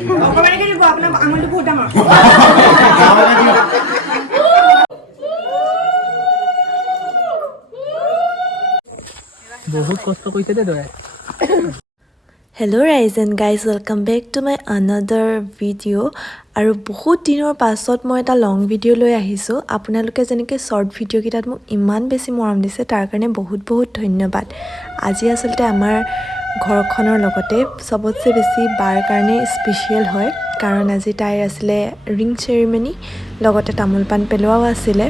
অকমানিকে দিব আপোনাৰ আঙুলটো বহুত ডাঙৰ বহুত কষ্ট কৰিছে দে তই Hello guys and guys, welcome back to my another video আৰু বহুত দিনৰ পাছত মই এটা লং ভিডিও লৈ আহিছো আপোনালোকে যেনেকৈ শৰ্ট ভিডিও কিটাত মোক ইমান বেছি মৰম দিছে তাৰ কাৰণে বহুত বহুত ধন্যবাদ আজি আসলতে আমাৰ ঘৰখনৰ লগতে সবতছে বেছি বাৰ কাৰণে স্পেশাল হয় কাৰণ আজি তাইৰ আছিলে ৰিং চেৰিমনি লগতে তামোল পান পেলোৱাও আছিলে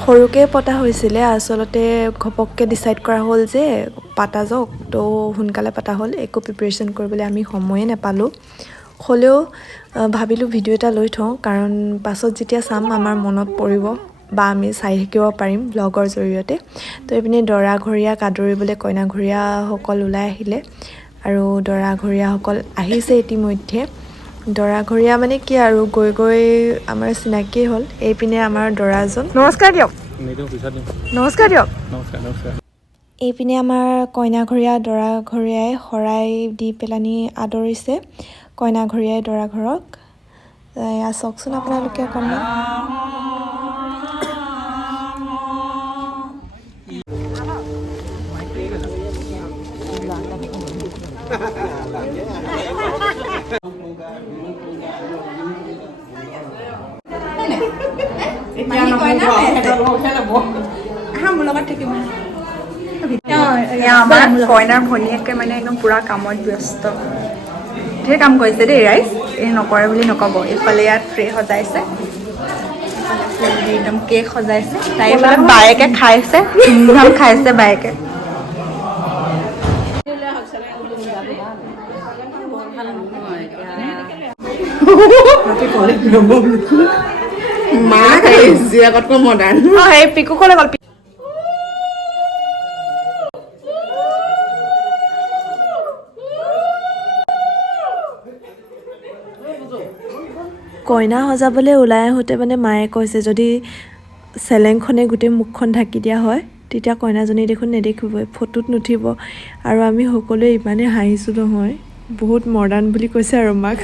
সৰুকে পতা হৈছিলে আসলতে ঘপককে ডিসাইড কৰা হ'ল যে পাতা যাওক তো হুনকালে পাতা হ'ল একো প্ৰিপাৰেচন কৰিবলৈ আমি সময়ে নাপালো হলেও ভাবিলো ভিডিও এটা লৈ থওঁ কাৰণ পাছত যেতিয়া চাম আমাৰ মনত পৰিব বা আমি চাই থাকিব পাৰিম ব্লগৰ জৰিয়তে তো এপিনে দৰা ঘৰিয়া কাদৰিবলৈ কইনা ঘৰিয়া সকল ওলাই আহিলে আৰু দৰা ঘৰিয়া সকল আহিছে ইতিমধ্যে দৰা ঘৰিয়া মানে কি আৰু গৈ গৈ আমাৰ চিনাকি হ'ল এইপিনে আমাৰ দৰাজন নমস্কাৰ দিয়ক নমস্কাৰ দিয়ক নমস্কাৰ এইপিনে আমাৰ কইনা ঘৰিয়া দৰা ঘৰিয়াই শৰাই দি পেলানি আদৰিছে কইনা ঘৰিয়াই দৰা ঘৰক এয়া চাওকচোন আপোনালোকে অকণমান আমাৰ কইনাৰ ভনীয়েকে মানে একদম পুৰা কামত ব্যস্ত ধেৰ কাম কৰিছে দেই ৰাইজ এই নকৰে বুলি নকব এইফালে ইয়াত ট্ৰে সজাইছে একদম কেক সজাইছে তাই এইফালে বায়েকে খাইছে ধুমধাম খাইছে বায়েকে মা জীয়েকতকৈ মডাৰ্ণ সেই পিকু ক'লে গ'ল কইনা সজাবলৈ ওলাই আহোঁতে মানে মায়ে কৈছে যদি চেলেংখনে গোটেই মুখখন ঢাকি দিয়া হয় তেতিয়া কইনাজনী দেখোন নেদেখিবই ফটোত নুঠিব আৰু আমি সকলোৱে ইমানে হাঁহিছোঁ নহয় বহুত মডাৰ্ণ বুলি কৈছে আৰু মাক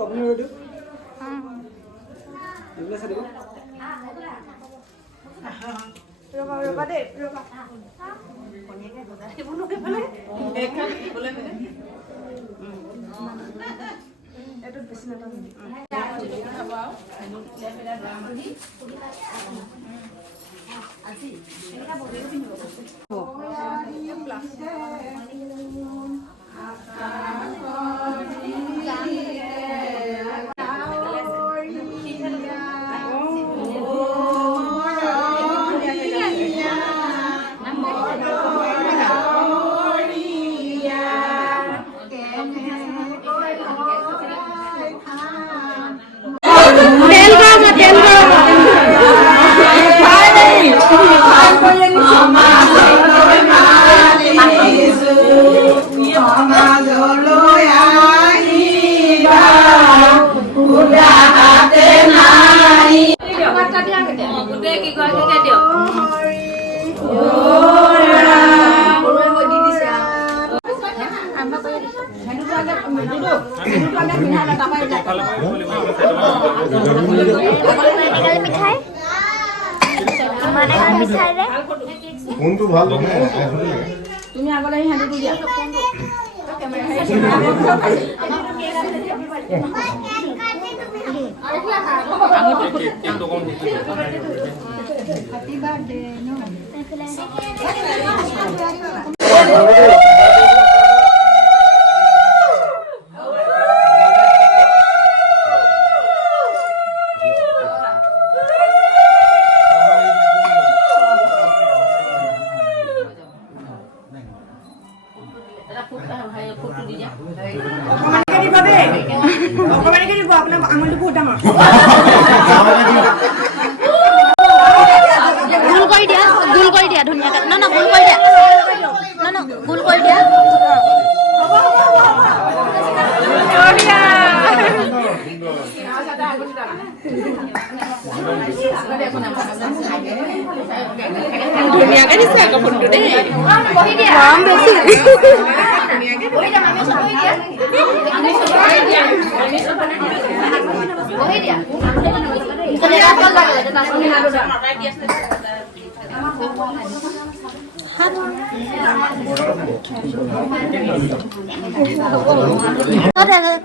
আপুনি ৰেডি ৰবা দেই ৰবা এইটো বেছি কোনটো ভাল তুমি আগলে এই হাঁডিটো দিয়া হ্যাপি বার্থডে নো গোল কৰি দিয়া ধুনীয়াকৈ ন গোল কৰি দিয়া গোল কৰি দিয়া ধুনীয়াকে দিছে আকৌ ফোনটো দেই গৰম বেছি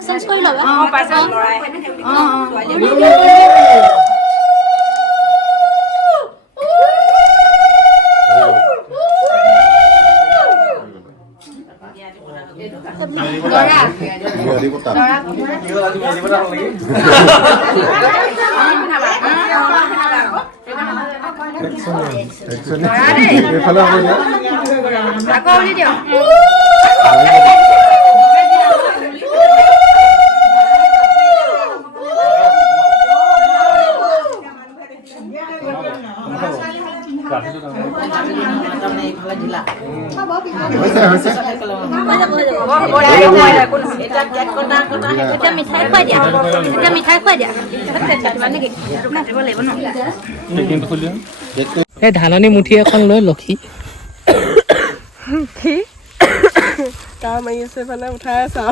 চেঞ্জ কৰি ল'বা মিঠাই খুৱাই দিয়া এই ধাননি মুঠি এখন লৈ লক্ষী কি কাৰ মাৰি আছে মানে উঠাই আছা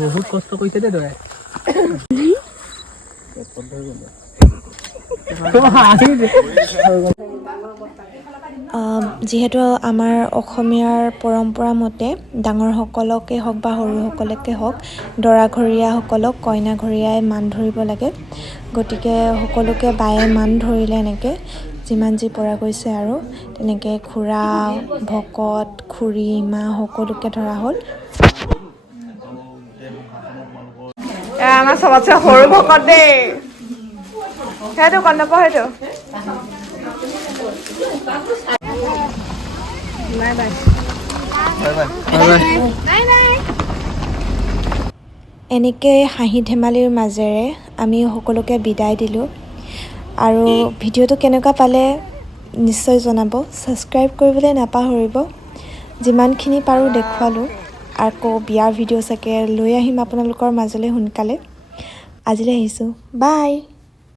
বহুত কষ্ট কৰিছে দে তই যিহেতু আমাৰ অসমীয়াৰ পৰম্পৰা মতে ডাঙৰসকলকে হওক বা সৰুসকলকে হওক দৰাঘৰীয়াসকলক কইনাঘৰীয়াই মান ধৰিব লাগে গতিকে সকলোকে বায়ে মান ধৰিলে এনেকৈ যিমান যি পৰা গৈছে আৰু তেনেকৈ খুৰা ভকত খুৰী মা সকলোকে ধৰা হ'ল আমাৰ চবতছে সৰু ভকত দেই সেইটো কন্দপ সেইটো এনেকৈ হাঁহি ধেমালিৰ মাজেৰে আমি সকলোকে বিদায় দিলোঁ আৰু ভিডিঅ'টো কেনেকুৱা পালে নিশ্চয় জনাব ছাবস্ক্ৰাইব কৰিবলৈ নাপাহৰিব যিমানখিনি পাৰোঁ দেখুৱালোঁ আকৌ বিয়াৰ ভিডিঅ' চাগে লৈ আহিম আপোনালোকৰ মাজলৈ সোনকালে আজিলৈ আহিছোঁ বাই